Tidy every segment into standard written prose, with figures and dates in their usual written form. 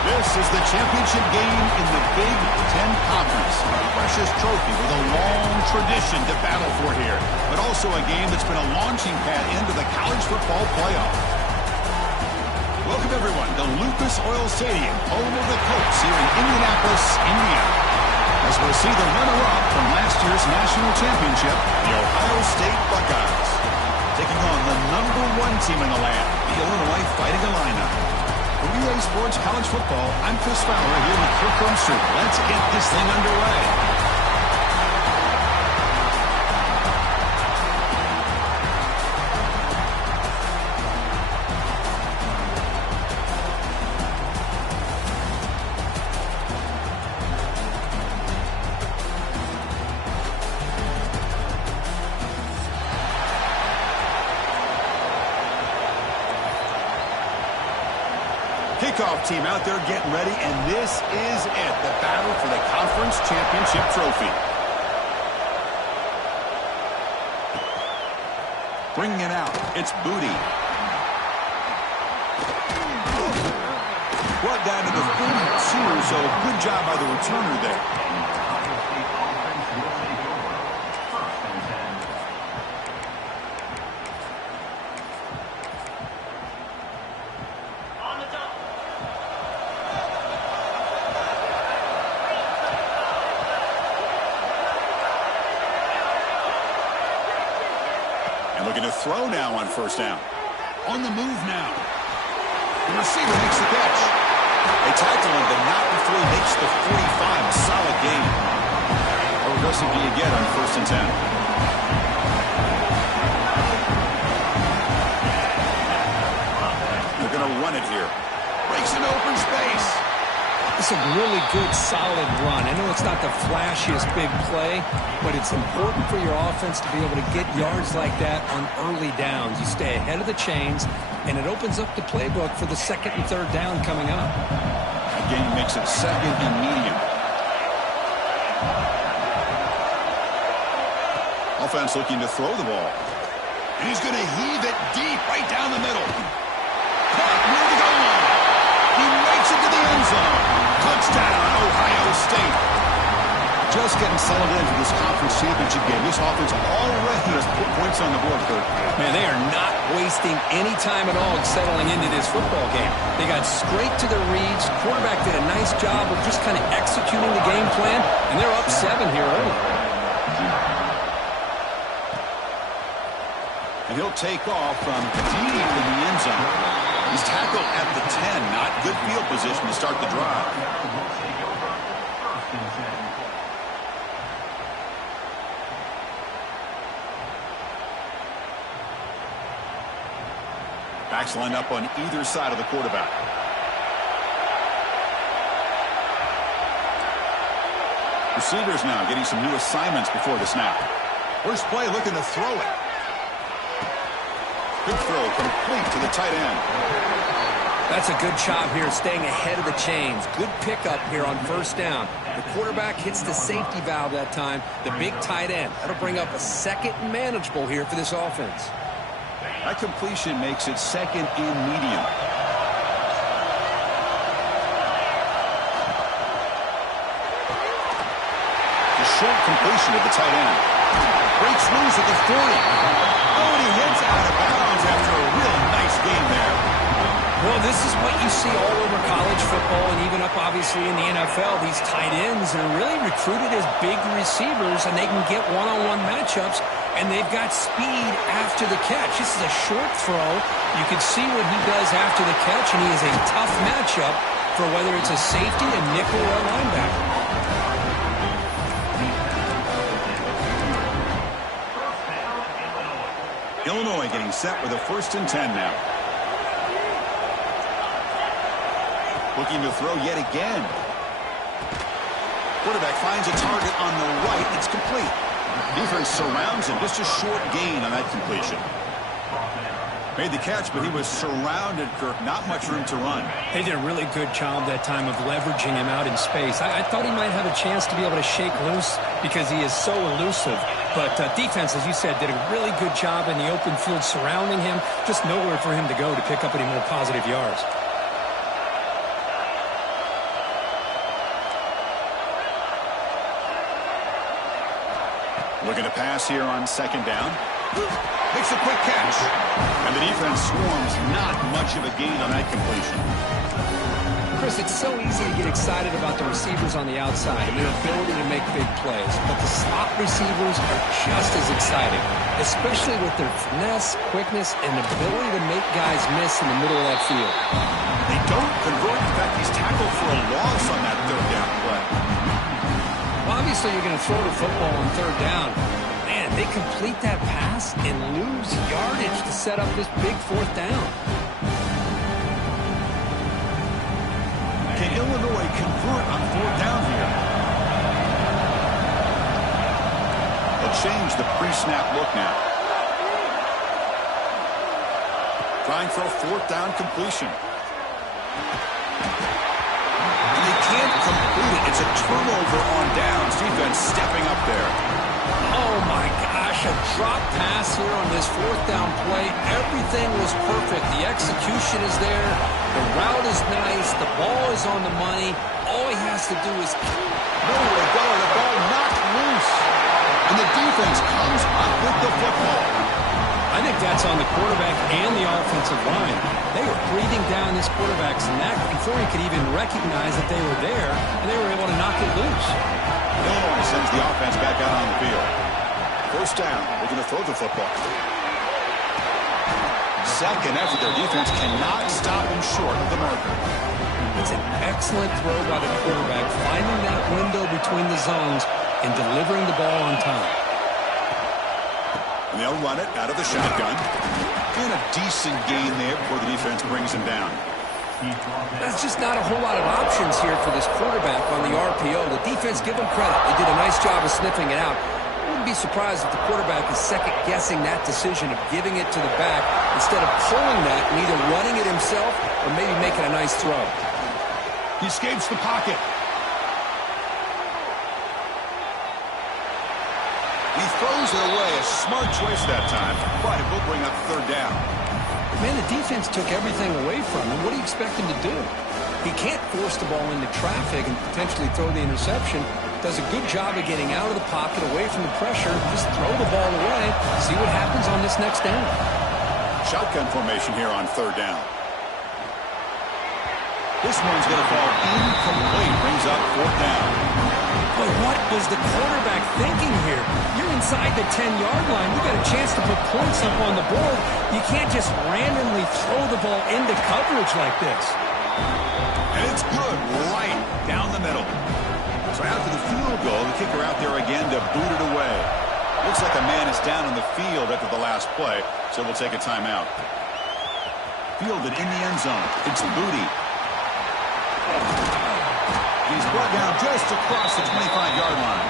This is the championship game in the Big Ten Conference. A precious trophy with a long tradition to battle for here, but also a game that's been a launching pad into the college football playoff. Welcome, everyone, to Lucas Oil Stadium, home of the Colts here in Indianapolis, Indiana. As we'll see the runner-up from last year's national championship, the Ohio State Buckeyes, taking on the #1 team in the land, the Illinois Fighting Illini. For EA Sports College Football, I'm Chris Fowler here with Kirk Rumstreet. Let's get this thing underway. Kickoff team out there getting ready, and this is it, the battle for the conference championship trophy. Bringing it out, it's Booty. Brought down to the 42, so good job by the returner there. Looking to throw now on first down. On the move now. The receiver makes the catch. They tackle him, but not before he makes the 45. A solid gain. How aggressive do you get on 1st and 10? They're going to run it here. Breaks an open space. It's a really good, solid run. I know it's not the flashiest big play, but it's important for your offense to be able to get yards like that on early downs. You stay ahead of the chains, and it opens up the playbook for the 2nd and 3rd down coming up. That gain makes it 2nd and medium. Offense looking to throw the ball. And he's going to heave it deep right down the middle. Caught near the goal line. He makes it to the end zone. Touchdown, Ohio State. Just getting settled into this conference championship game. This offense already has put points on the board, Kirk. Man, they are not wasting any time at all settling into this football game. They got straight to their reads. Quarterback did a nice job of just kind of executing the game plan, and they're up 7 here early. And he'll take off from deep in the end zone. He's tackled at the 10. Not good field position to start the drive. Backs lined up on either side of the quarterback. Receivers now getting some new assignments before the snap. First play looking to throw it. Good throw, complete to the tight end. That's a good job here, staying ahead of the chains. Good pickup here on first down. The quarterback hits the safety valve that time, the big tight end. That'll bring up a 2nd and manageable here for this offense. That completion makes it 2nd and medium. The short completion to the tight end. Breaks loose at the 40. Oh, and he hits out of bounds after a really nice game there. Well, this is what you see all over college football and even up, obviously, in the NFL. These tight ends are really recruited as big receivers, and they can get one-on-one matchups, and they've got speed after the catch. This is a short throw. You can see what he does after the catch, and he is a tough matchup for whether it's a safety, a nickel, or a linebacker. Illinois getting set with a 1st and 10 now. Looking to throw yet again. Quarterback finds a target on the right. It's complete. Defense surrounds him. Just a short gain on that completion. Made the catch, but he was surrounded, Kirk. Not much room to run. They did a really good job that time of leveraging him out in space. I thought he might have a chance to be able to shake loose because he is so elusive. But defense, as you said, did a really good job in the open field surrounding him. Just nowhere for him to go to pick up any more positive yards. Looking to pass here on second down. Makes a quick catch. And the defense swarms. Not much of a gain on that completion. Chris, it's so easy to get excited about the receivers on the outside and their ability to make big plays. But the slot receivers are just as exciting, especially with their finesse, quickness, and ability to make guys miss in the middle of that field. They don't convert. In fact, he's tackled for a loss on that third down play. Well, obviously, you're going to throw the football on third down. Man, they complete that pass and lose yardage to set up this big fourth down. Can Illinois convert on fourth down here? They'll change the pre-snap look now. Trying for a fourth down completion. And they can't complete it. It's a turnover on downs. Defense stepping up there. Oh, my gosh, a drop pass here on this fourth down play. Everything was perfect. The execution is there. The route is nice. The ball is on the money. All he has to do is nowhere to go. The ball knocked loose. And the defense comes up with the football. I think that's on the quarterback and the offensive line. They were breathing down this quarterback's neck before he could even recognize that they were there, and they were able to knock it loose. Illinois sends the offense back out on the field. First down. They're going to throw the football. Second effort. Their defense cannot stop him short of the marker. It's an excellent throw by the quarterback, finding that window between the zones and delivering the ball on time. And they'll run it out of the shotgun. And a decent gain there before the defense brings him down. There's just not a whole lot of options here for this quarterback on the RPO. The defense, give them credit. They did a nice job of sniffing it out. Wouldn't be surprised if the quarterback is second-guessing that decision of giving it to the back instead of pulling that and either running it himself or maybe making a nice throw. He escapes the pocket. He throws it away. A smart choice that time, but it will bring up third down. Man, the defense took everything away from him. What do you expect him to do? He can't force the ball into traffic and potentially throw the interception. Does a good job of getting out of the pocket, away from the pressure. Just throw the ball away. See what happens on this next down. Shotgun formation here on third down. This one's going to fall incomplete. Brings up fourth down. But what was the quarterback thinking here? You're inside the 10-yard line. You got a chance to put points up on the board. You can't just randomly throw the ball into coverage like this. And it's good right down the middle. So after the field goal, the kicker out there again to boot it away. Looks like a man is down on the field after the last play, so we'll take a timeout. Fielded in the end zone. It's Booty. He's brought down just across the 25-yard line.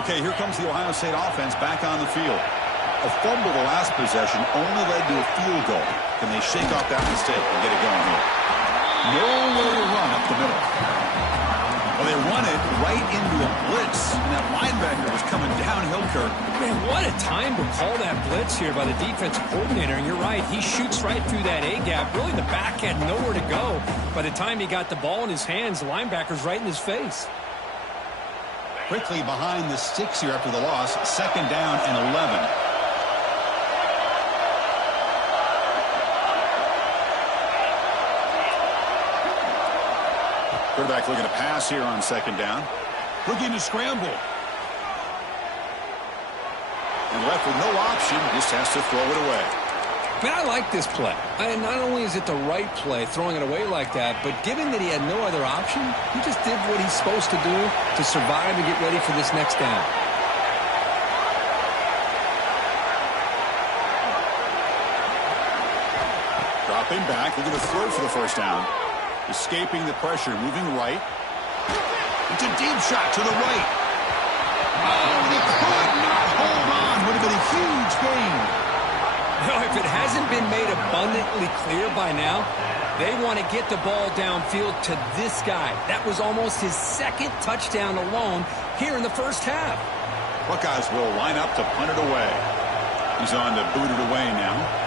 Okay, here comes the Ohio State offense back on the field. A fumble the last possession only led to a field goal. Can they shake off that mistake and get it going here? Nowhere to run up the middle. Well, they run it right into a blitz, and that linebacker was coming downhill, Kirk. Man, what a time to call that blitz here by the defensive coordinator. And you're right, he shoots right through that A-gap. Really, the back had nowhere to go. By the time he got the ball in his hands, the linebacker's right in his face. Quickly behind the sticks here after the loss. Second down and 11. Quarterback looking to pass here on second down. Looking to scramble. And left with no option, just has to throw it away. Man, I like this play. Not only is it the right play, throwing it away like that, but given that he had no other option, he just did what he's supposed to do to survive and get ready for this next down. Dropping back, looking to throw for the first down. Escaping the pressure, moving right. It's a deep shot to the right. Oh, and he could not hold on. Would have been a huge gain. No, if it hasn't been made abundantly clear by now, they want to get the ball downfield to this guy. That was almost his second touchdown alone here in the first half. Buckeyes will line up to punt it away. He's on to boot it away now.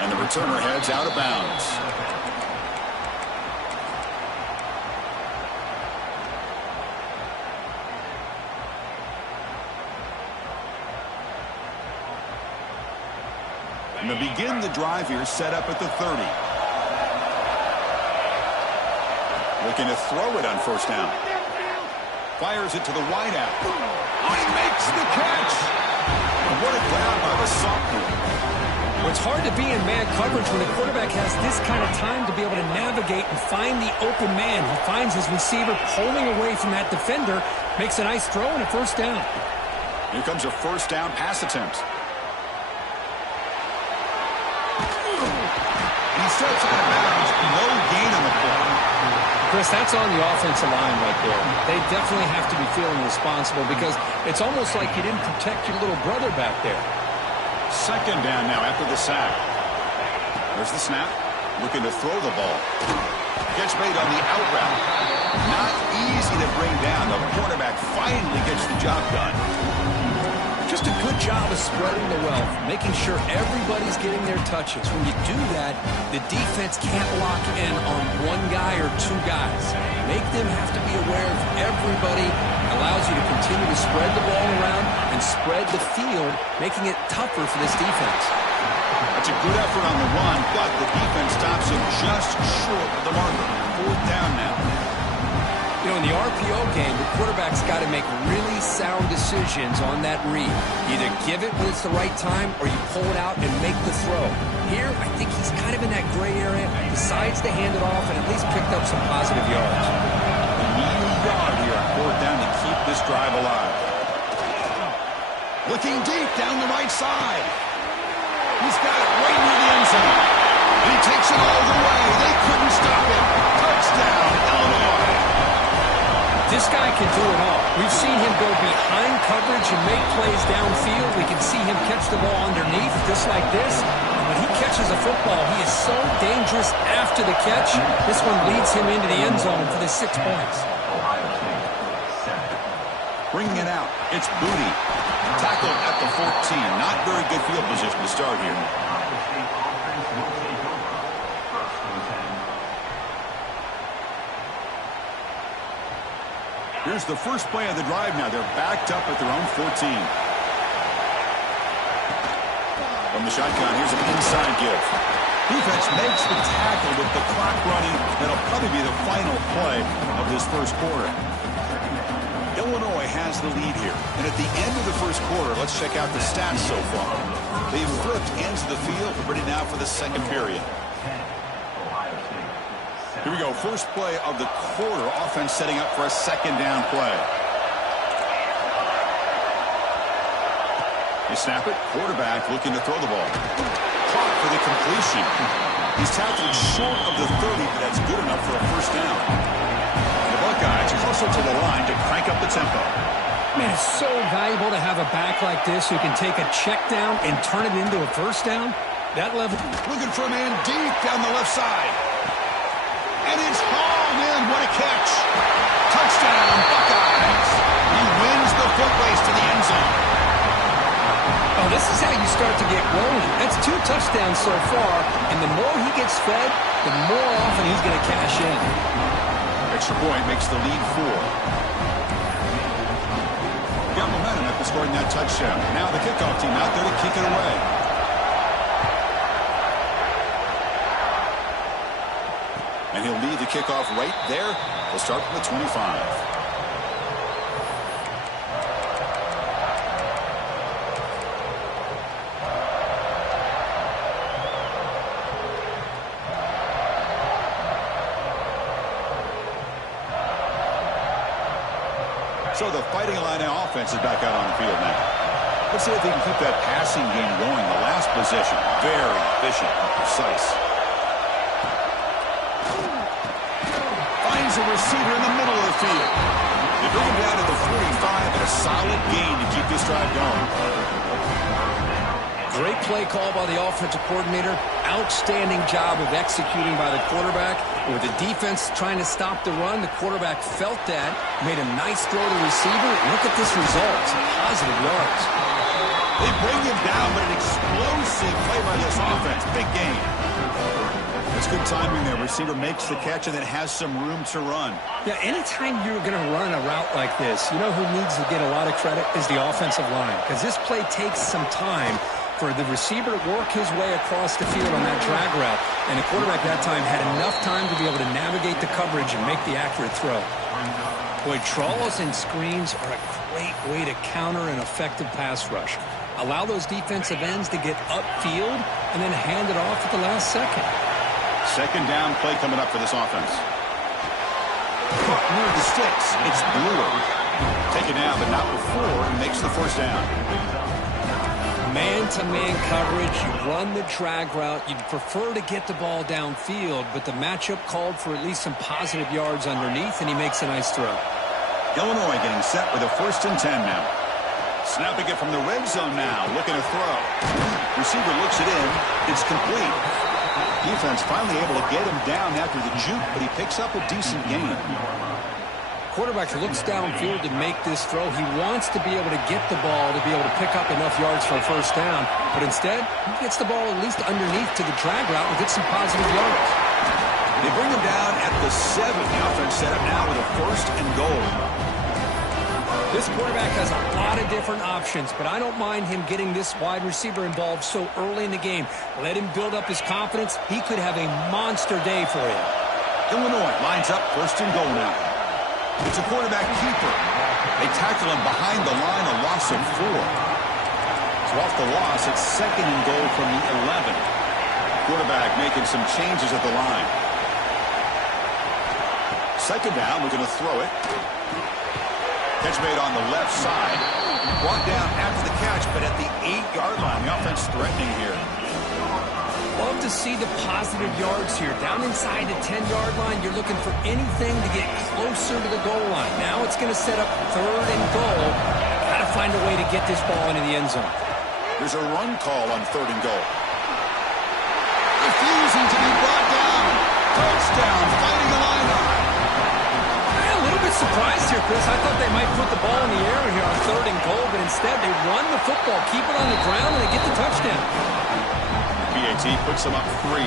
And the returner heads out of bounds. And to begin the drive here, set up at the 30. Looking to throw it on first down. Fires it to the wide out. Oh, he makes the catch! And what a grab by the sophomore. Well, it's hard to be in man coverage when the quarterback has this kind of time to be able to navigate and find the open man. He finds his receiver pulling away from that defender, makes a nice throw and a first down. Here comes a first down pass attempt. He steps out of bounds. No gain on the play. Chris, that's on the offensive line right there. They definitely have to be feeling responsible because it's almost like you didn't protect your little brother back there. Second down now after the sack. There's the snap. Looking to throw the ball. Catch made on the out route. Not easy to bring down. The quarterback finally gets the job done. Just a good job of spreading the wealth, making sure everybody's getting their touches. When you do that, the defense can't lock in on one guy or two guys. Make them have to be aware of everybody. Allows you to continue to spread the ball around and spread the field, making it tougher for this defense. That's a good effort on the run, but the defense stops him just short of the marker. Fourth down now. You know, in the RPO game, the quarterback's got to make really sound decisions on that read. Either give it when it's the right time or you pull it out and make the throw. Here, I think he's kind of in that gray area, decides to hand it off and at least picked up some positive yards. A new yard here on fourth down to keep this drive alive. Looking deep down the right side. He's got it right near the end zone. And he takes it all the way. They couldn't stop him. Touchdown, Illinois. This guy can do it all. We've seen him go behind coverage and make plays downfield. We can see him catch the ball underneath, just like this. And when he catches a football, he is so dangerous after the catch. This one leads him into the end zone for the 6 points. Bringing it out, it's Booty. Tackled at the 14. Not very good field position to start here. Here's the first play of the drive now. They're backed up at their own 14. From the shotgun, here's an inside give. Defense makes the tackle with the clock running. That'll probably be the final play of this first quarter. Illinois has the lead here. And at the end of the first quarter, let's check out the stats so far. They've flipped ends of the field. We're ready now for the second period. Here we go. First play of the quarter. Offense setting up for a second down play. They snap it. Quarterback looking to throw the ball. Caught for the completion. He's tackled short of the 30, but that's good enough for a first down. The Buckeyes closer to the line to crank up the tempo. Man, it's so valuable to have a back like this who can take a check down and turn it into a first down. That level. Looking for a man deep down the left side. And it's hauled in. What a catch. Touchdown, Buckeyes. He wins the foot race to the end zone. Oh, this is how you start to get rolling. That's 2 touchdowns so far, and the more he gets fed, the more often he's going to cash in. Extra point makes the lead 4. Got momentum after scoring that touchdown. Now the kickoff team out there to kick it away. And he'll lead the kickoff right there. He'll start from the 25. So the Fighting Illini offense is back out on the field now. Let's see if they can keep that passing game going. The last possession, very efficient and precise. Finds a receiver in the middle of the field. They bring him down to the 45 and a solid gain to keep this drive going. Great play call by the offensive coordinator. Outstanding job of executing by the quarterback. With the defense trying to stop the run, the quarterback felt that, made a nice throw to receiver. Look at this result. Some positive yards. They bring him down, but an explosive play by this offense. Big gain. That's good timing there. Receiver makes the catch and then has some room to run. Yeah, anytime you're going to run a route like this, you know who needs to get a lot of credit is the offensive line. Because this play takes some time for the receiver to work his way across the field on that drag route. And the quarterback that time had enough time to be able to navigate the coverage and make the accurate throw. Boy, draws and screens are a great way to counter an effective pass rush. Allow those defensive ends to get upfield and then hand it off at the last second. Second down play coming up for this offense. Caught near the sticks. It's Brewer. Taken down, but not before he makes the first down. Man-to-man coverage, you run the drag route. You'd prefer to get the ball downfield, but the matchup called for at least some positive yards underneath, and he makes a nice throw. Illinois getting set with a 1st and 10 now. Snapping it from the red zone now, looking to throw. Receiver looks it in. It's complete. Defense finally able to get him down after the juke, but he picks up a decent gain. Quarterback looks downfield to make this throw. He wants to be able to get the ball to be able to pick up enough yards for a first down, but instead, he gets the ball at least underneath to the drag route and gets some positive yards. They bring him down at the 7. The offense set up now with a 1st and goal. This quarterback has a lot of different options, but I don't mind him getting this wide receiver involved so early in the game. Let him build up his confidence. He could have a monster day for him. Illinois lines up 1st and goal now. It's a quarterback keeper. They tackle him behind the line, a loss of 4. So off the loss, it's 2nd and goal from the 11. Quarterback making some changes at the line. 2nd down, we're going to throw it. Catch made on the left side. Brought down after the catch, but at the 8-yard line. The offense threatening here. Love to see the positive yards here. Down inside the 10-yard line, you're looking for anything to get closer to the goal line. Now it's going to set up 3rd and goal. Got to find a way to get this ball into the end zone. There's a run call on 3rd and goal. Refusing to be brought down. Touchdown, Fighting Illini. A little bit surprised here, Chris. I thought they might put the ball in the air here on 3rd and goal, but instead they run the football, keep it on the ground, and they get the touchdown. PAT puts them up 3.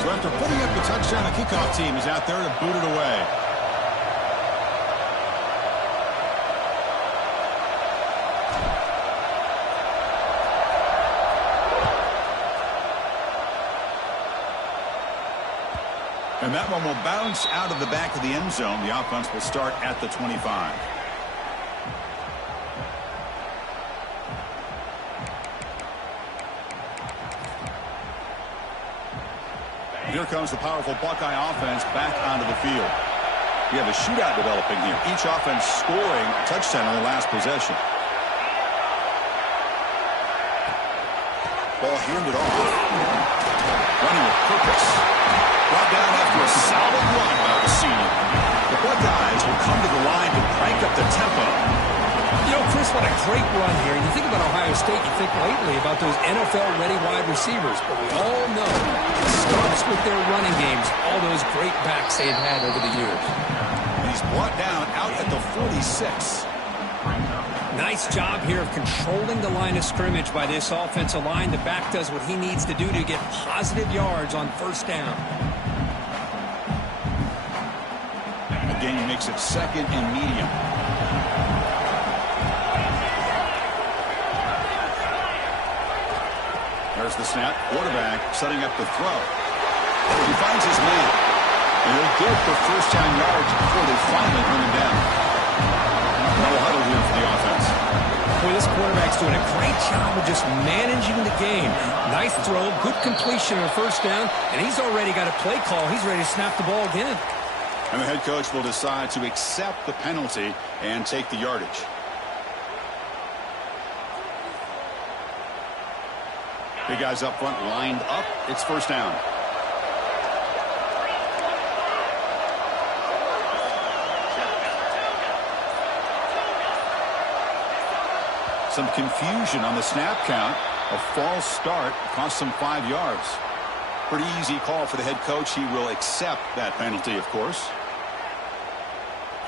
So after putting up the touchdown, the kickoff team is out there to boot it away. And that one will bounce out of the back of the end zone. The offense will start at the 25. Here comes the powerful Buckeye offense back onto the field. We have a shootout developing here. Each offense scoring a touchdown on the last possession. Ball handed off. Running with purpose. Brought down after a solid run by the senior. The Buckeyes will come to the line to crank up the tempo. You know, Chris, what a great run here. You think about Ohio State, you think lately about those NFL-ready wide receivers, but we all know it starts with their running games, all those great backs they've had over the years. And he's brought down out at the 46. Nice job here of controlling the line of scrimmage by this offensive line. The back does what he needs to do to get positive yards on 1st down. Again, makes it 2nd and medium. There's the snap. Quarterback setting up the throw. He finds his man. And he'll get the first down yards before they finally bring him down. No huddle here for the offense. Boy, this quarterback's doing a great job of just managing the game. Nice throw, good completion on first down, and he's already got a play call. He's ready to snap the ball again. And the head coach will decide to accept the penalty and take the yardage. Big guys up front lined up. It's first down. Some confusion on the snap count. A false start cost them 5 yards. Pretty easy call for the head coach. He will accept that penalty, of course.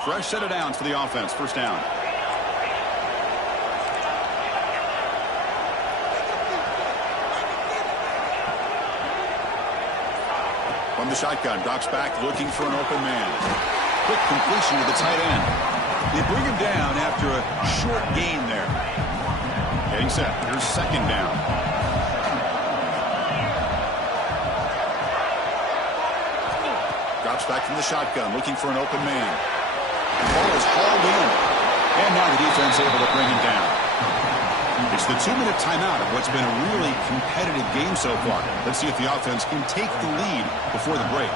Fresh set of downs for the offense. First down. From the shotgun, drops back looking for an open man. Quick completion to the tight end. They bring him down after a short gain there. Getting set. Here's second down. Drops back from the shotgun looking for an open man. The ball is hauled in. And now the defense able to bring him down. It's the 2-minute timeout of what's been a really competitive game so far. Let's see if the offense can take the lead before the break.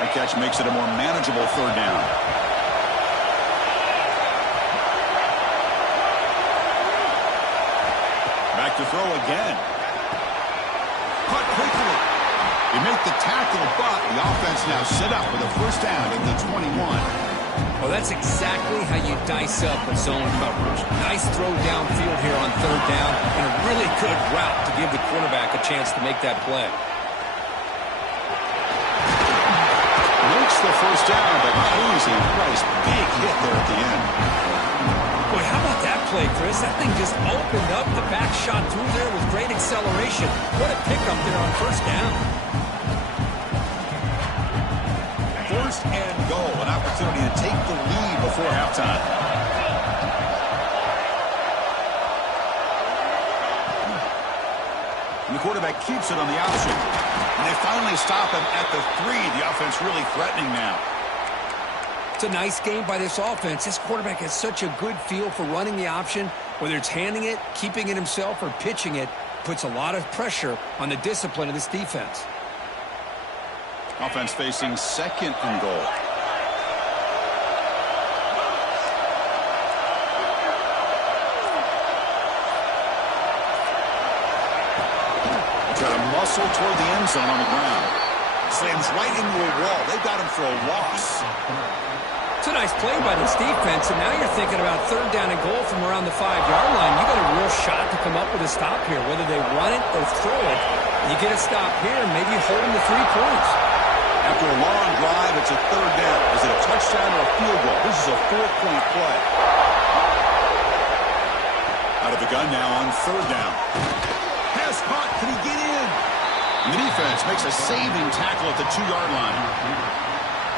That catch makes it a more manageable third down. Back to throw again. Caught quickly. They make the tackle, but the offense now set up with a first down at the 21. Well, that's exactly how you dice up a zone coverage. Nice throw downfield here on third down, and a really good route to give the quarterback a chance to make that play. Makes the first down, but not easy. Nice big hit there at the end. Boy, how about that play, Chris? That thing just opened up. The back shot through there with great acceleration. What a pickup there on first down. First and goal. An opportunity to take the lead before halftime. And the quarterback keeps it on the option. And they finally stop him at the 3. The offense really threatening now. It's a nice game by this offense. This quarterback has such a good feel for running the option. Whether it's handing it, keeping it himself, or pitching it, puts a lot of pressure on the discipline of this defense. Offense facing second and goal. Try to muscle toward the end zone on the ground. Slams right into a wall. They've got him for a loss. It's a nice play by this defense, and now you're thinking about third down and goal from around the 5-yard line. You got a real shot to come up with a stop here, whether they run it or throw it. You get a stop here, and maybe you hold them to 3 points. After a long drive, it's a third down. Is it a touchdown or a field goal? This is a 4-point play. Out of the gun now on third down. Pass caught. Can he get in? And the defense makes a saving tackle at the 2-yard line.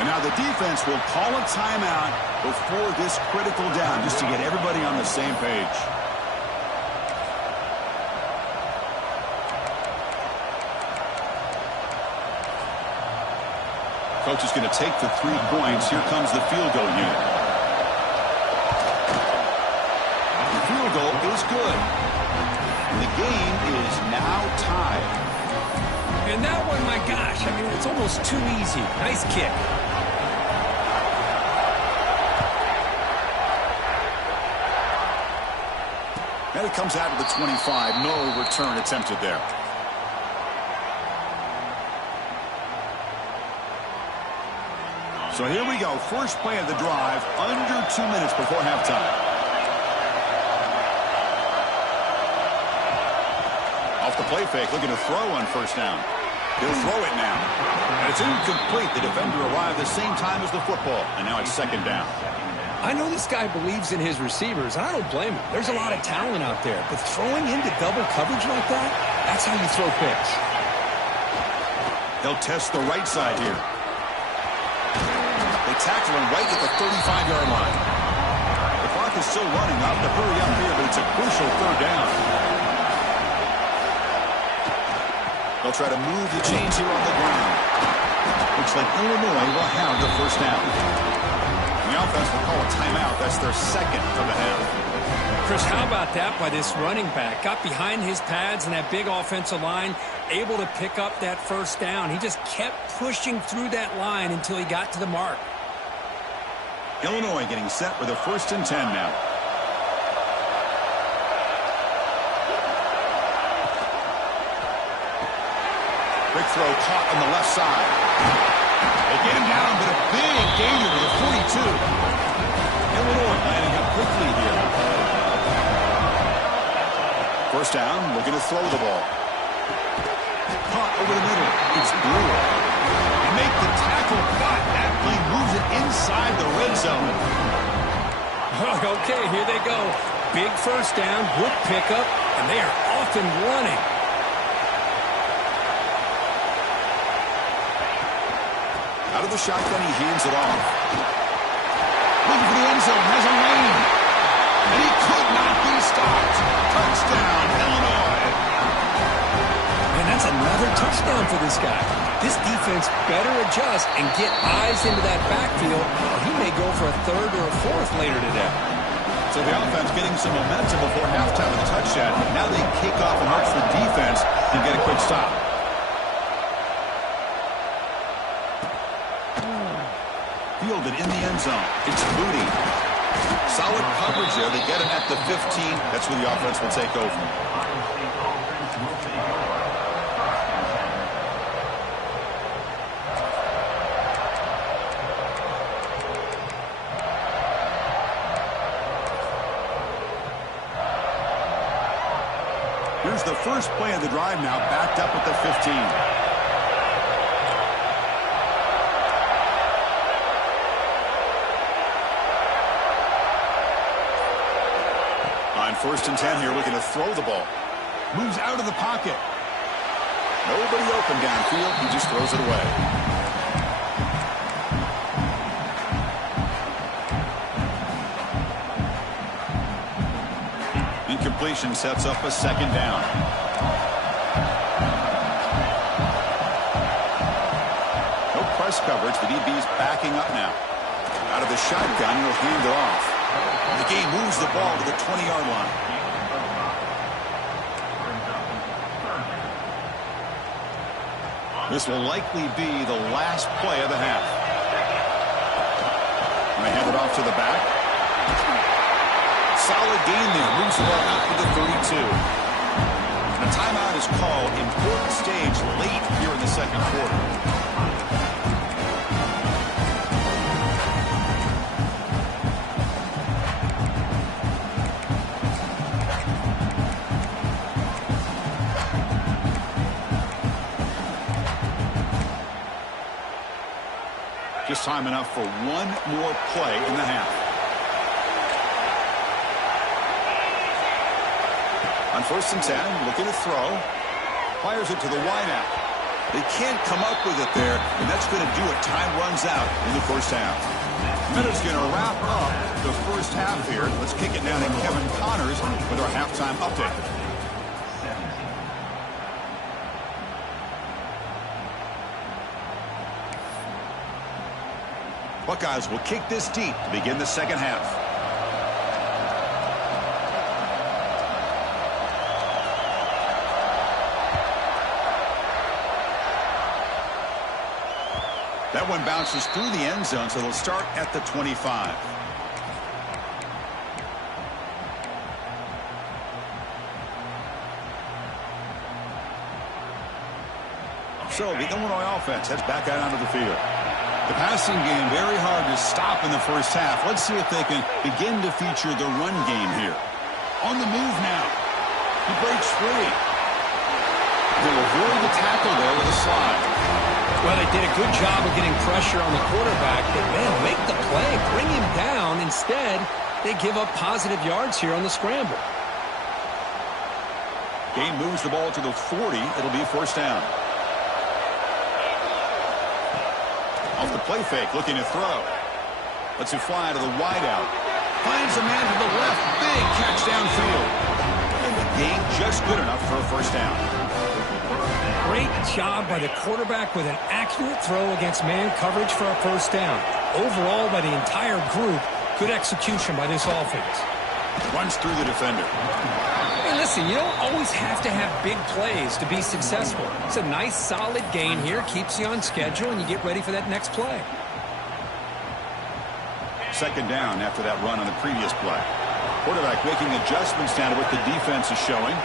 And now the defense will call a timeout before this critical down just to get everybody on the same page. Coach is going to take the 3 points. Here comes the field goal unit. The field goal is good. And the game is now tied. And that one, my gosh, I mean, it's almost too easy. Nice kick. And it comes out of the 25. No return attempted there. So here we go. First play of the drive, under 2 minutes before halftime. Off the play fake, looking to throw on first down. He'll throw it now. And it's incomplete. The defender arrived the same time as the football. And now it's second down. I know this guy believes in his receivers, and I don't blame him. There's a lot of talent out there. But throwing into double coverage like that, that's how you throw picks. He'll test the right side here. tackle him right at the 35-yard line. The clock is still running. Off to hurry up here, but it's a crucial third down. They'll try to move the chains here on the ground. Looks like Illinois will have the first down. The offense will call a timeout. That's their second of the half. Chris, how about that by this running back? Got behind his pads and that big offensive line, able to pick up that first down. He just kept pushing through that line until he got to the mark. Illinois getting set for the 1st and 10 now. Quick throw caught on the left side. They get him down, but a big gainer to the 42. Illinois lining up quickly here. First down, looking to throw the ball. Caught over the middle. It's Brewer. They make the tackle, but that play moves it inside the red zone. Okay, here they go. Big first down, good pickup, and they are off and running. Out of the shotgun, he hands it off. Looking for the end zone, has a lane. And he could not be stopped. Touchdown, Illinois. And that's another touchdown for this guy. This defense better adjust and get eyes into that backfield. He may go for a third or a fourth later today. So the offense getting some momentum before halftime with a touchdown. Now they kick off and hope for the defense and get a quick stop. Fielded in the end zone. It's Moody. Solid coverage there. They get him at the 15. That's where the offense will take over. Here's the first play of the drive now, backed up at the 15. On 1st and 10 here, looking to throw the ball. Moves out of the pocket. Nobody open downfield. He just throws it away. Incompletion sets up a 2nd down. No press coverage. The DB's backing up now. Out of the shotgun, he'll hand it off. The game moves the ball to the 20-yard line. This will likely be the last play of the half. And they hand it off to the back. Solid gain there. Moves the ball out to the 32. And a timeout is called. Important stage late here in the 2nd quarter. Just time enough for one more play in the half. On 1st and 10, looking to throw. Fires it to the wideout. They can't come up with it there, and that's going to do it. Time runs out in the 1st half. Minutes going to wrap up the 1st half here. Let's kick it down to Kevin Connors with our halftime update. Buckeyes will kick this deep to begin the 2nd half. That one bounces through the end zone, so they'll start at the 25. So the Illinois offense heads back out onto the field. The passing game very hard to stop in the 1st half. Let's see if they can begin to feature the run game here. On the move now. He breaks free. They'll avoid the tackle there with a slide. Well, they did a good job of getting pressure on the quarterback, but man, make the play, bring him down. Instead, they give up positive yards here on the scramble. Game moves the ball to the 40. It'll be a 1st down. Off the play fake, looking to throw. Lets it fly to the wideout. Finds a man to the left. Big catch downfield. And the gain just good enough for a first down. Great job by the quarterback with an accurate throw against man coverage for a first down. Overall, by the entire group, good execution by this offense. Runs through the defender. Hey, listen, you don't always have to have big plays to be successful. It's a nice, solid gain here. Keeps you on schedule, and you get ready for that next play. Second down after that run on the previous play. Quarterback making adjustments down to what the defense is showing.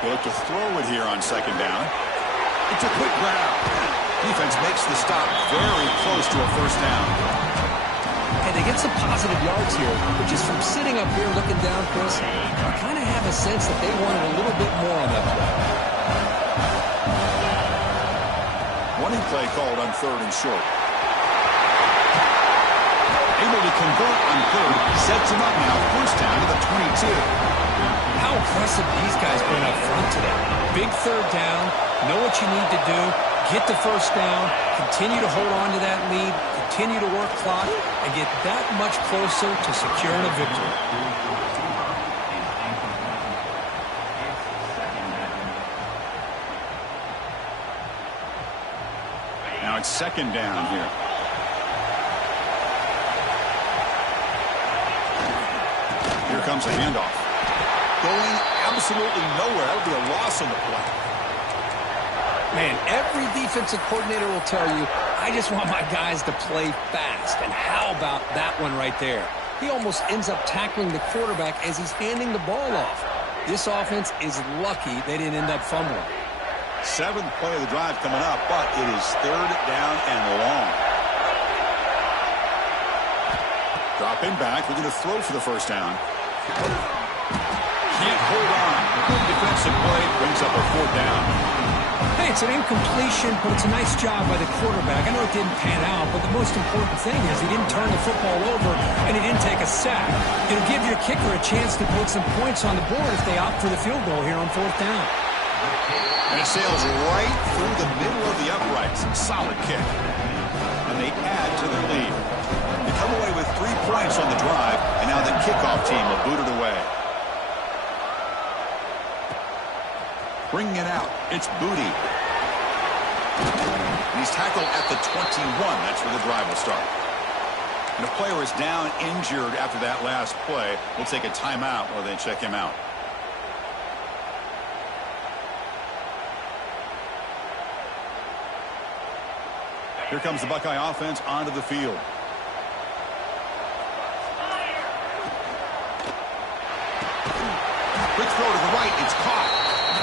They look to throw it here on second down. It's a quick grab. Defense makes the stop very close to a first down. Hey, they get some positive yards here, but just from sitting up here looking down, Chris, I kind of have a sense that they wanted a little bit more on that play. Running play called on third and short. Able to convert on third. Sets him up now. First down to the 22. How impressive these guys been up front today. Big third down. Know what you need to do. Get the first down. Continue to hold on to that lead. Continue to work clock. And get that much closer to securing a victory. Now it's second down here. Here comes a handoff. Going absolutely nowhere. That would be a loss on the play. Man, every defensive coordinator will tell you, I just want my guys to play fast. And how about that one right there? He almost ends up tackling the quarterback as he's handing the ball off. This offense is lucky they didn't end up fumbling. Seventh play of the drive coming up, but it is third down and long. Dropping back, looking to throw for the first down. Can't hold on. Good defensive play, brings up a fourth down. Hey, it's an incompletion, but it's a nice job by the quarterback. I know it didn't pan out, but the most important thing is he didn't turn the football over and he didn't take a sack. It'll give your kicker a chance to put some points on the board if they opt for the field goal here on fourth down. And it sails right through the middle of the uprights. Solid kick. And they add to their lead. They come away with 3 points on the drive, and now the kickoff team will boot it away. Bringing it out, it's Booty. And he's tackled at the 21. That's where the drive will start. And a player is down injured after that last play. We'll take a timeout while they check him out. Here comes the Buckeye offense onto the field. Quick throw to the right. It's caught.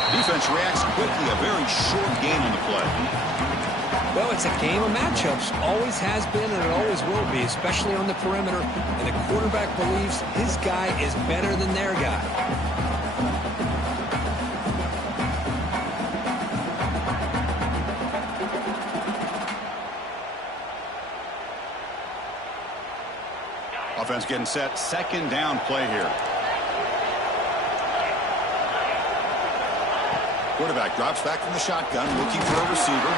Defense reacts quickly. A very short gain on the play. Well, it's a game of matchups. Always has been and it always will be, especially on the perimeter. And the quarterback believes his guy is better than their guy. Offense getting set. Second down play here. Quarterback drops back from the shotgun, looking for a receiver.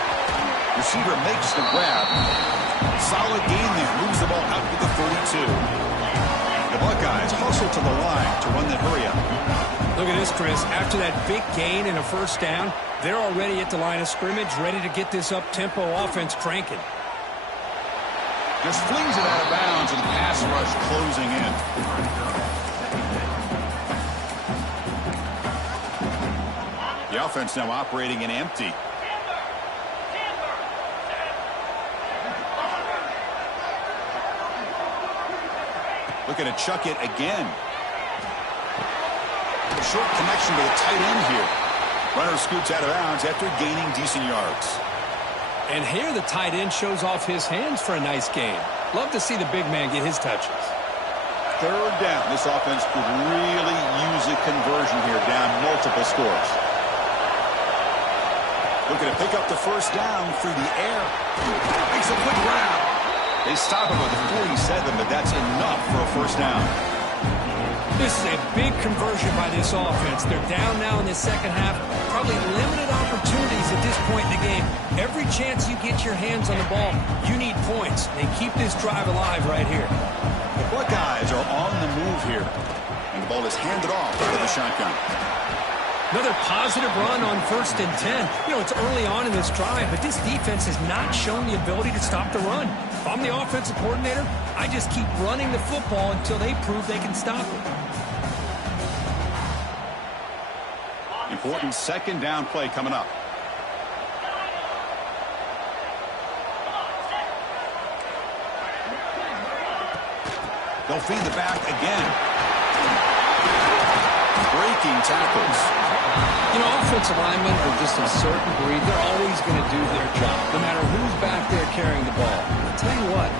Receiver makes the grab. Solid gain there. Moves the ball out to the 32. The Buckeyes hustle to the line to run the hurry up. Look at this, Chris. After that big gain and a first down, they're already at the line of scrimmage, ready to get this up-tempo offense cranking. Just flings it out of bounds, and pass rush closing in. The offense now operating in empty. Looking to chuck it again. Short connection to the tight end here. Runner scoots out of bounds after gaining decent yards. And here the tight end shows off his hands for a nice game. Love to see the big man get his touches. Third down. This offense could really use a conversion here, down multiple scores. Looking to pick up the first down through the air. Makes a quick grab. They stop him at the 47, but that's enough for a first down. This is a big conversion by this offense. They're down now in the second half. Probably limited opportunities at this point in the game. Every chance you get your hands on the ball, you need points. They keep this drive alive right here. The Buckeyes are on the move here. And the ball is handed off out of the shotgun. Another positive run on 1st and 10. You know, it's early on in this drive, but this defense has not shown the ability to stop the run. If I'm the offensive coordinator, I just keep running the football until they prove they can stop it. Important 2nd down play coming up. They'll feed the back again. Breaking tackles. You know, offensive linemen are just a certain breed. They're always going to do their job, no matter who's back there carrying the ball. I'll tell you what,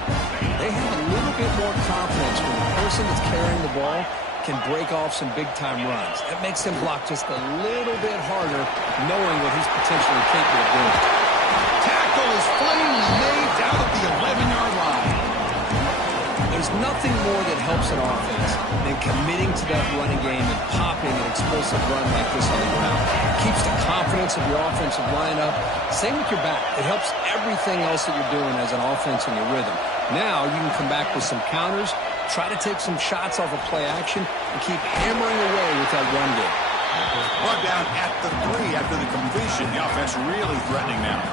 they have a little bit more confidence when the person that's carrying the ball can break off some big-time runs. That makes him block just a little bit harder, knowing what he's potentially capable of doing. Tackle is finally made down at the 11-yard line. There's nothing more that helps an offense than committing to that running game and popping an explosive run like this on the ground. It keeps the confidence of your offensive line up. Same with your back. It helps everything else that you're doing as an offense in your rhythm. Now you can come back with some counters, try to take some shots off of play action, and keep hammering away with that run game. Brought down at the 3 after the completion. The offense really threatening now.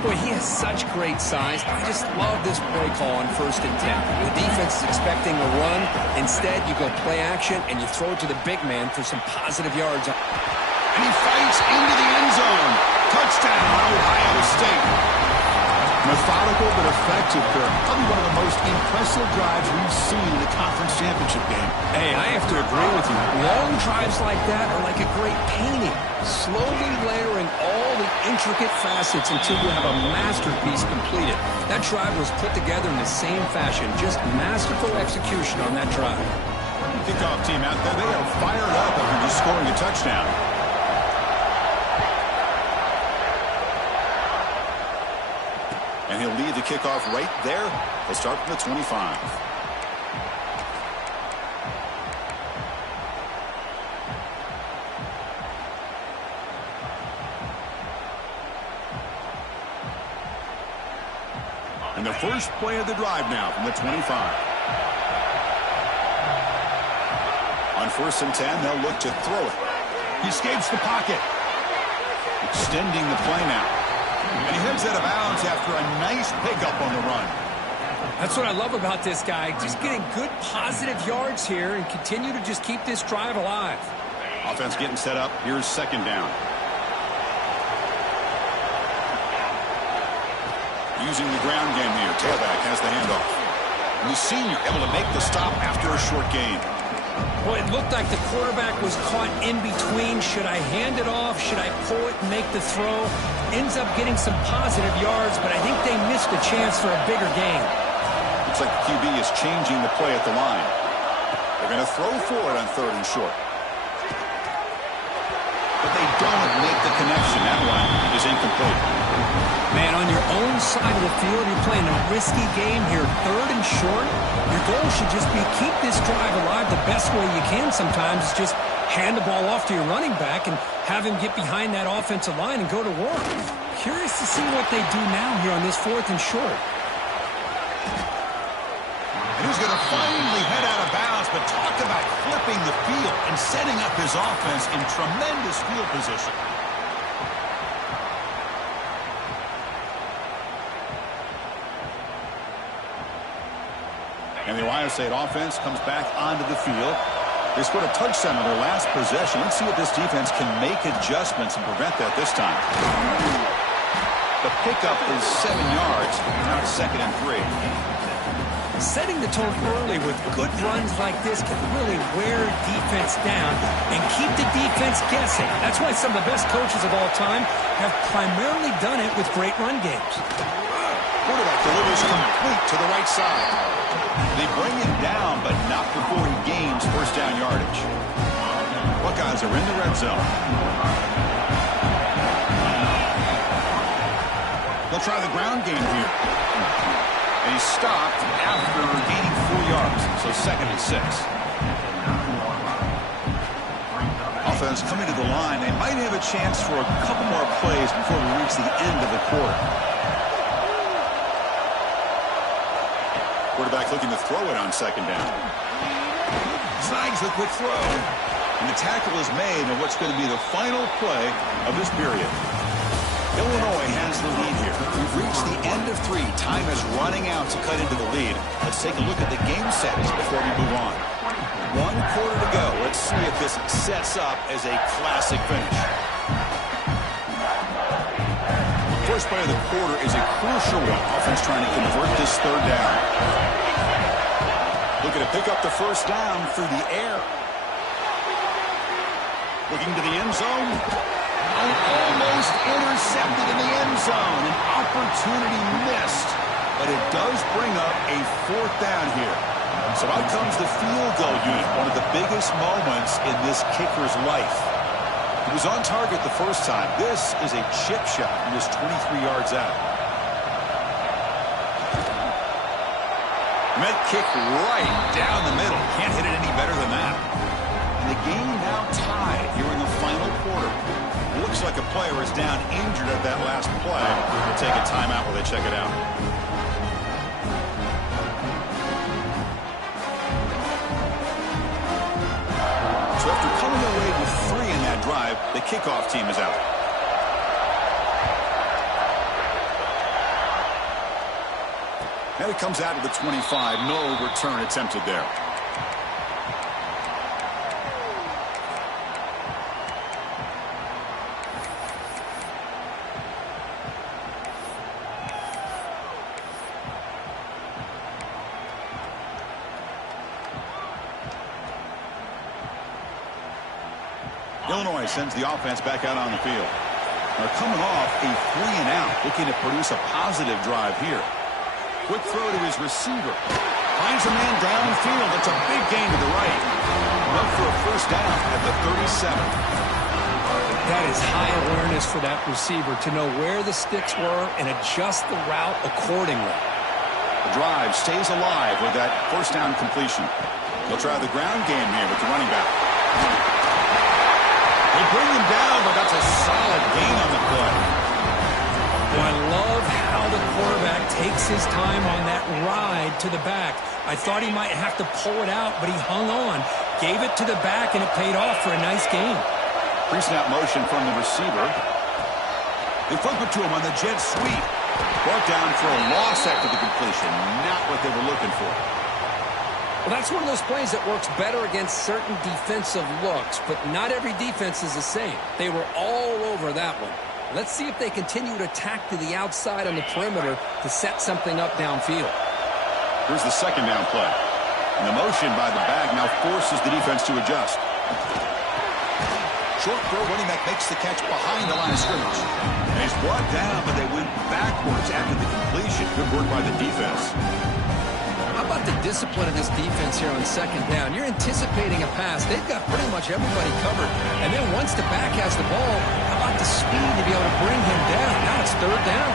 Boy, he has such great size. I just love this play call on 1st and 10. The defense is expecting a run. Instead, you go play action, and you throw it to the big man for some positive yards. And he fights into the end zone. Touchdown, Ohio State. Methodical but effective, Kirk. Probably one of the most impressive drives we've seen in a conference championship game. Hey, I have to agree with you. Long drives like that are like a great painting. Slowly layering all the intricate facets until you have a masterpiece completed. That drive was put together in the same fashion. Just masterful execution on that drive. Kickoff team out there, they are fired up after just scoring a touchdown. And he'll lead the kickoff right there. They'll start from the 25. And the first play of the drive now from the 25. On 1st and 10, they'll look to throw it. He escapes the pocket. Extending the play now. And he heads out of bounds after a nice pickup on the run. That's what I love about this guy. Just getting good positive yards here and continue to just keep this drive alive. Offense getting set up. Here's 2nd down. Using the ground game here. Tailback has the handoff. And the senior able to make the stop after a short gain. Boy, it looked like the quarterback was caught in between. Should I hand it off? Should I pull it and make the throw? Ends up getting some positive yards, but I think they missed a chance for a bigger gain. Looks like the QB is changing the play at the line. They're going to throw for it on 3rd and short. But they don't make the connection. That one is incomplete. Man, on your own side of the field, you're playing a risky game here. 3rd and short. Your goal should just be keep this drive alive the best way you can sometimes. Is just hand the ball off to your running back and have him get behind that offensive line and go to work. Curious to see what they do now here on this 4th and short. And he's going to finally head out of bounds, but talk about flipping the field and setting up his offense in tremendous field position. And the Ohio State offense comes back onto the field. They scored a touchdown on their last possession. Let's see if this defense can make adjustments and prevent that this time. The pickup is 7 yards. Now it's 2nd and 3. Setting the tone early with good runs like this can really wear defense down and keep the defense guessing. That's why some of the best coaches of all time have primarily done it with great run games. Quarterback delivers complete to the right side. They bring him down, but not before he gains 1st down yardage. Buckeyes are in the red zone. They'll try the ground game here. And he's stopped after gaining 4 yards, so 2nd and 6. offense coming to the line. They might have a chance for a couple more plays before we reach the end of the quarter. Quarterback looking to throw it on second down. Zags the quick throw. And the tackle is made on what's going to be the final play of this period. Illinois has the lead here. We've reached the end of 3. Time is running out to cut into the lead. Let's take a look at the game settings before we move on. 1 quarter to go. Let's see if this sets up as a classic finish. First play of the quarter is a crucial one. Offense trying to convert this third down. Looking to pick up the first down through the air. Looking to the end zone. Almost intercepted in the end zone. An opportunity missed. But it does bring up a 4th down here. So out comes the field goal unit, one of the biggest moments in this kicker's life. He was on target the first time. This is a chip shot from just 23 yards out. Met kick right down the middle. Can't hit it any better than that. And the game now tied here in the final quarter. It looks like a player is down injured at that last play. We'll take a timeout while they check it out. So after coming away with 3 in that drive, the kickoff team is out. And it comes out of the 25. No return attempted there. Illinois sends the offense back out on the field. They're coming off a 3-and-out, looking to produce a positive drive here. Quick throw to his receiver. Finds a man downfield. That's a big gain to the right. Enough for a first down at the 37. That is high awareness for that receiver to know where the sticks were and adjust the route accordingly. The drive stays alive with that first down completion. They'll try the ground game here with the running back. They bring him down, but that's a solid gain on the play. Well, I love how the quarterback takes his time on that ride to the back. I thought he might have to pull it out, but he hung on, gave it to the back, and it paid off for a nice gain. Pre-snap motion from the receiver. They flip it to him on the jet sweep. Brought down for a loss after the completion. Not what they were looking for. Well, that's one of those plays that works better against certain defensive looks, but not every defense is the same. They were all over that one. Let's see if they continue to attack to the outside on the perimeter to set something up downfield. Here's the second down play. And the motion by the back now forces the defense to adjust. Short throw, running back makes the catch behind the line of scrimmage. And he's brought down, but they went backwards after the completion. Good work by the defense. How about the discipline of this defense here on second down? You're anticipating a pass. They've got pretty much everybody covered. And then once the back has the ball, how about the speed to be able to bring him down? Now it's third down.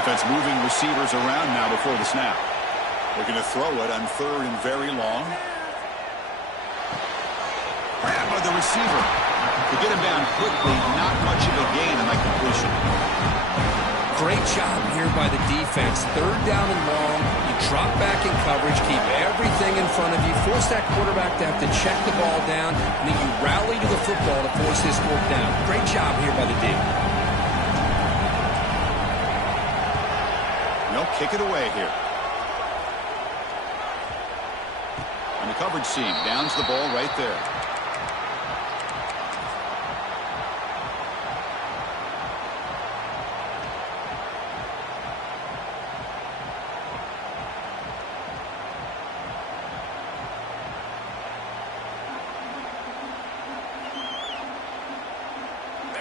Offense moving receivers around now before the snap. Looking to throw it on third and very long. Grab by the receiver. To get him down quickly, not much of a gain on that completion. Great job here by the defense. Third down and long. You drop back in coverage, keep everything in front of you, force that quarterback to have to check the ball down, and then you rally to the football to force this fourth down. Great job here by the D. They'll kick it away here. On the coverage seam, downs the ball right there.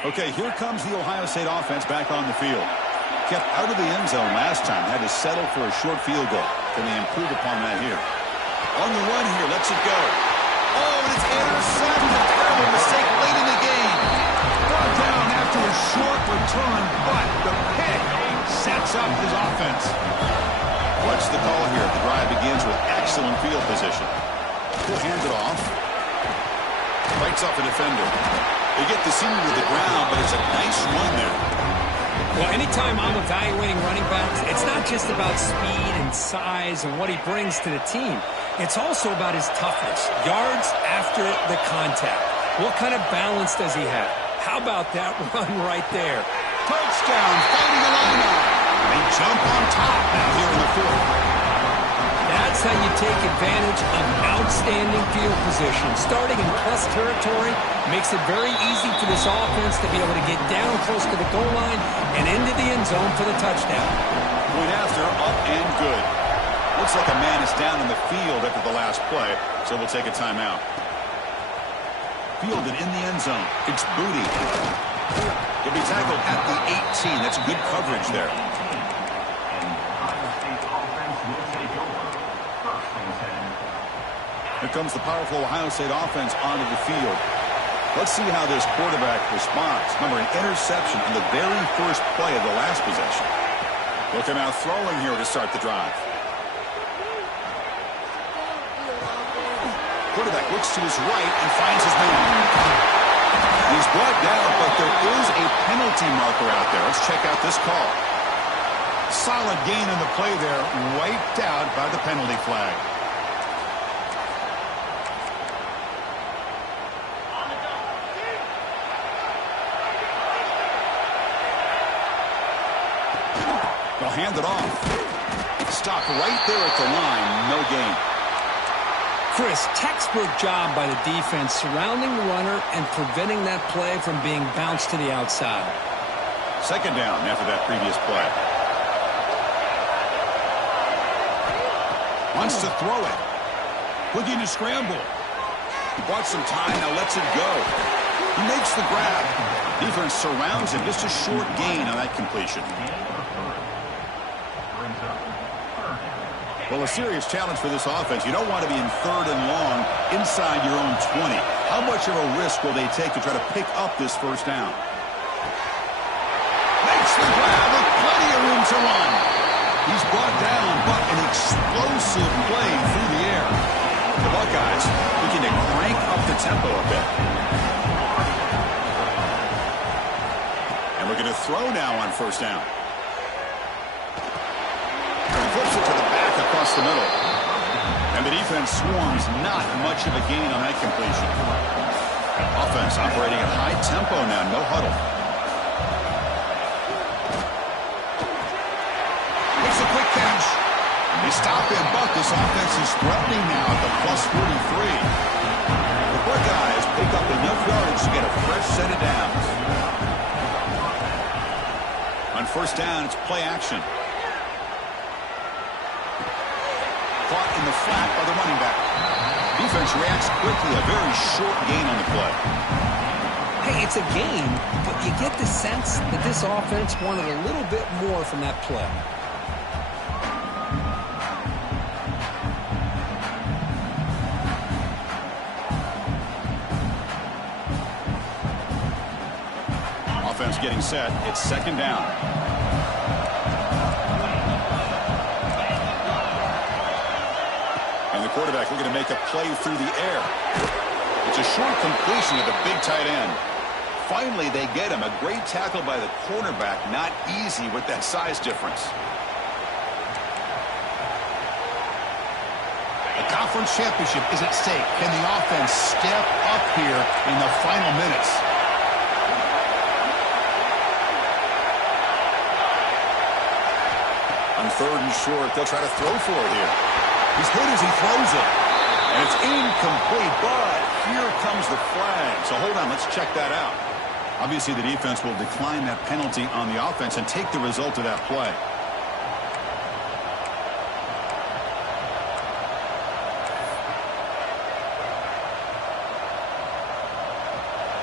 Okay, here comes the Ohio State offense back on the field. Kept out of the end zone last time. Had to settle for a short field goal. Can they improve upon that here? On the run here, lets it go. Oh, and it's intercepted. A terrible mistake late in the game. Brought down after a short return, but the pick sets up his offense. What's the call here? The drive begins with excellent field position. He'll hand it off. Fights off a defender. They get the senior to the ground, but it's a nice run there. Well, anytime I'm evaluating running backs, it's not just about speed and size and what he brings to the team. It's also about his toughness, yards after the contact. What kind of balance does he have? How about that run right there? Touchdown, fighting a lineout. They jump on top now here in the fourth. That's how you take advantage of outstanding field position. Starting in plus territory makes it very easy for this offense to be able to get down close to the goal line and into the end zone for the touchdown. Point after, up and good. Looks like a man is down in the field after the last play, so we'll take a timeout. Fielded in the end zone. It's Booty. He'll be tackled at the 18. That's good coverage there. Here comes the powerful Ohio State offense onto the field. Let's see how this quarterback responds. Remember, an interception on the very first play of the last possession. Looking out throwing here to start the drive. Quarterback looks to his right and finds his man. He's brought down, but there is a penalty marker out there. Let's check out this call. Solid gain in the play there, wiped out by the penalty flag. They'll hand it off. Stop right there at the line, no gain. Chris, textbook job by the defense surrounding the runner and preventing that play from being bounced to the outside. Second down after that previous play. Wants to throw it. Looking to scramble. He bought some time, now lets it go. He makes the grab. Defense surrounds him. Just a short gain on that completion. Well, a serious challenge for this offense. You don't want to be in third and long inside your own 20. How much of a risk will they take to try to pick up this first down? Makes the grab with plenty of room to run. He's brought down, but an explosive play through the air. The Buckeyes looking to crank up the tempo a bit. And looking to throw now on first down. Flips it to the back across the middle. And the defense swarms, not much of a gain on that completion. Offense operating at high tempo now, no huddle. It's a quick catch. They stop him, but this offense is threatening now at the plus 43. The Buckeyes pick up enough yards to get a fresh set of downs. On first down, it's play action. Caught in the flat by the running back. Defense reacts quickly. A very short gain on the play. Hey, it's a gain, but you get the sense that this offense wanted a little bit more from that play. Offense getting set. It's second down. Quarterback looking to make a play through the air. It's a short completion of the big tight end. Finally, they get him. A great tackle by the cornerback. Not easy with that size difference. The conference championship is at stake. Can the offense step up here in the final minutes? On third and short, they'll try to throw for it here. He's hit as he throws it. And it's incomplete, but here comes the flag. So hold on, let's check that out. Obviously, the defense will decline that penalty on the offense and take the result of that play.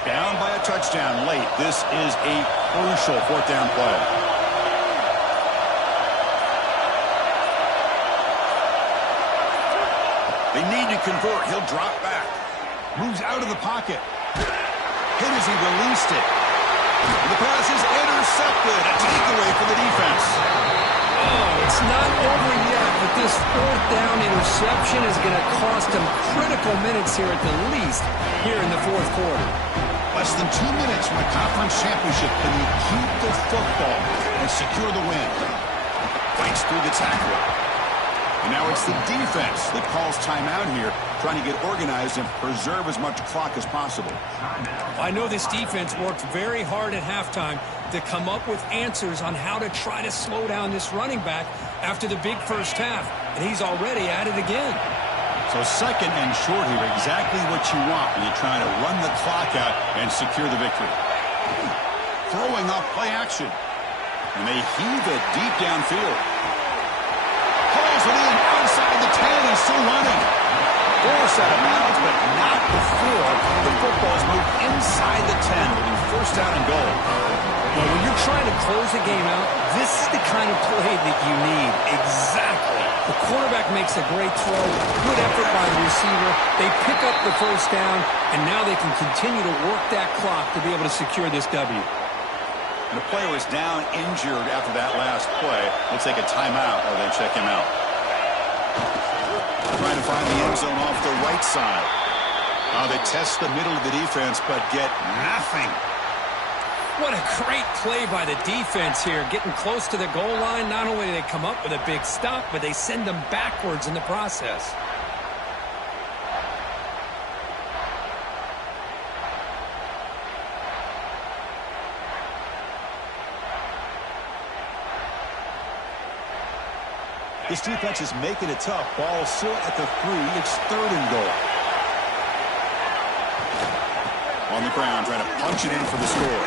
Down by a touchdown late. This is a crucial fourth down play. They need to convert. He'll drop back. Moves out of the pocket. Hit as he released it. And the pass is intercepted. A takeaway for the defense. Oh, it's not over yet, but this fourth down interception is going to cost him critical minutes here at the least here in the fourth quarter. Less than 2 minutes from a conference championship. Can he keep the football and secure the win? Fights through the tackle. And now it's the defense that calls timeout here, trying to get organized and preserve as much clock as possible. I know this defense worked very hard at halftime to come up with answers on how to try to slow down this running back after the big first half, and he's already at it again. So second and short here, exactly what you want when you're trying to run the clock out and secure the victory. Throwing off play action. And they heave it deep downfield. Pulls it in outside the 10. He's still running. Force out of bounds, but not before the football's moved inside the 10, with a first down and goal. Well, when you're trying to close a game out, this is the kind of play that you need. Exactly. The quarterback makes a great throw. Good effort by the receiver. They pick up the first down, and now they can continue to work that clock to be able to secure this W. And the player is down injured after that last play. They'll take a timeout or they check him out. Trying to find the end zone off the right side. They test the middle of the defense, but get nothing. What a great play by the defense here. Getting close to the goal line, not only do they come up with a big stop, but they send them backwards in the process. This defense is making it tough. Ball still at the 3. It's third and goal. On the ground, trying to punch it in for the score.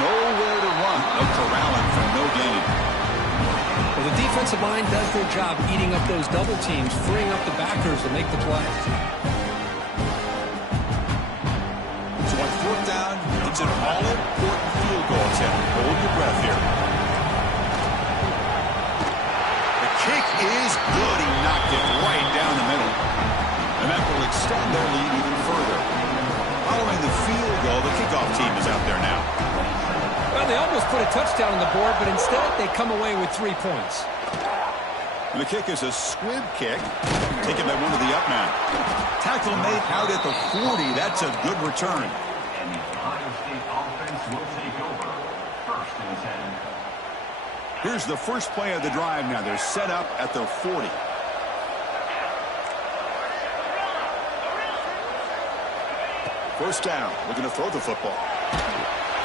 Nowhere to run. No corralling for no gain. Well, the defensive line does their job eating up those double teams, freeing up the backers to make the play. So on fourth down, it's an all-important field goal attempt. Hold your breath here. The kick is good. He knocked it right down the middle. And that will extend their lead even further. Following the field goal, the kickoff team is out there now. Well, they almost put a touchdown on the board, but instead they come away with 3 points. And the kick is a squib kick, taken by one of the up men. Tackle made out at the 40. That's a good return. And the Ohio State offense will take over. First and 10. Here's the first play of the drive now. They're set up at the 40. First down, looking to throw the football.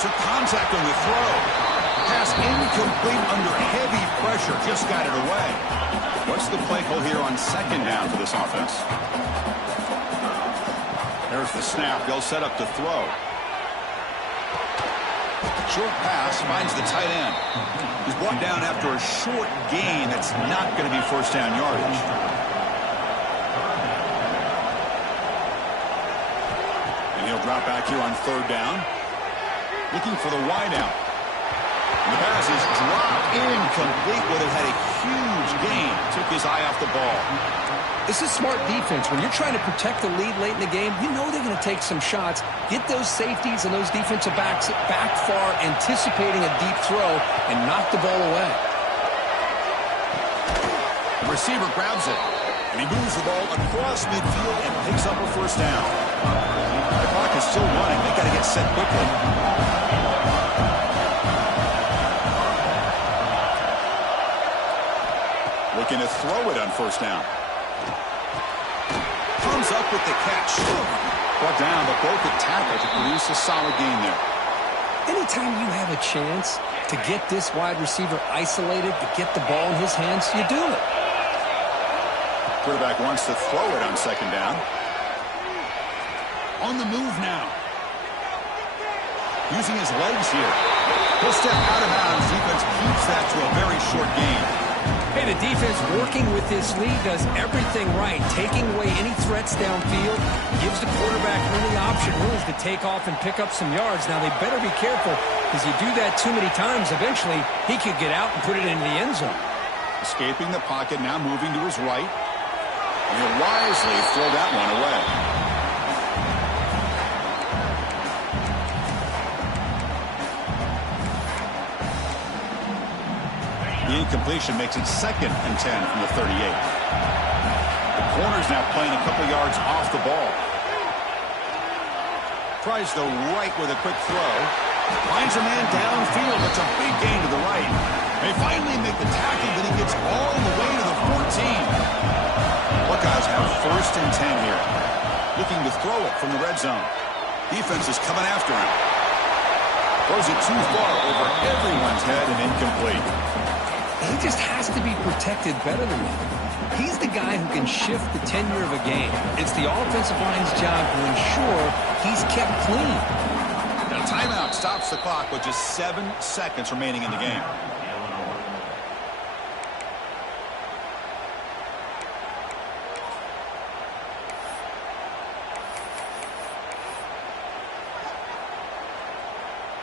Took contact on the throw. Pass incomplete under heavy pressure. Just got it away. What's the play call here on second down for this offense? There's the snap. They'll set up to throw. Short pass finds the tight end. He's brought down after a short gain. That's not going to be first down yardage. He'll drop back here on third down. Looking for the wideout. And the pass is dropped incomplete. Would have had a huge gain. Took his eye off the ball. This is smart defense. When you're trying to protect the lead late in the game, you know they're going to take some shots. Get those safeties and those defensive backs back far, anticipating a deep throw, and knock the ball away. The receiver grabs it. And he moves the ball across midfield and picks up a first down. The clock is still running. They got to get set quickly. Looking to throw it on first down. Comes up with the catch. Brought down, but broke the tackle to produce a solid gain there. Anytime you have a chance to get this wide receiver isolated, to get the ball in his hands, you do it. Quarterback wants to throw it on second down. On the move now. Using his legs here. He'll step out of bounds. Defense keeps that to a very short gain. Hey, the defense working with this lead does everything right. Taking away any threats downfield, gives the quarterback only option really to take off and pick up some yards. Now, they better be careful, because you do that too many times, eventually he could get out and put it into the end zone. Escaping the pocket, now moving to his right. And he'll wisely throw that one away. The incompletion makes it 2nd and 10 from the 38. The corner's now playing a couple yards off the ball. Tries the right with a quick throw. Finds a man downfield. It's a big gain to the right. They finally make the tackle, but he gets all the way to the 14. Buckeyes have 1st and 10 here. Looking to throw it from the red zone. Defense is coming after him. Throws it too far over everyone's head and incomplete. He just has to be protected better than that. He's the guy who can shift the tenure of a game. It's the offensive line's job to ensure he's kept clean. Now timeout stops the clock with just 7 seconds remaining in the game.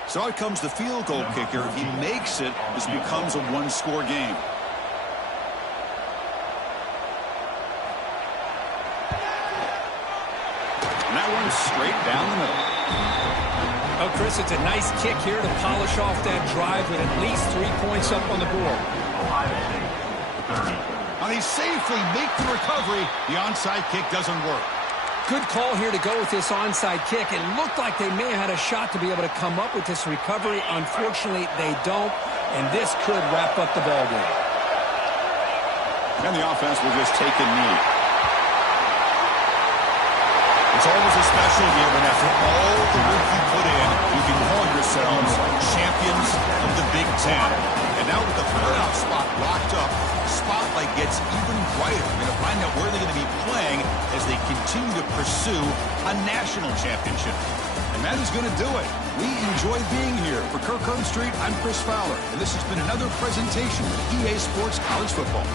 So out comes the field goal kicker. If he makes it, this becomes a one-score game. And that one's straight down the middle. Oh, Chris, it's a nice kick here to polish off that drive with at least 3 points up on the board. Now they safely make the recovery. The onside kick doesn't work. Good call here to go with this onside kick. It looked like they may have had a shot to be able to come up with this recovery. Unfortunately, they don't, and this could wrap up the ballgame. And the offense will just take a knee. It's always a special year when after all the work you put in, you can call yourselves champions of the Big Ten. And now with the playoff spot locked up, spotlight gets even brighter. We're going to find out where they're going to be playing as they continue to pursue a national championship. And that is going to do it. We enjoy being here. For Kirk Herbstreit, I'm Chris Fowler, and this has been another presentation of EA Sports College Football.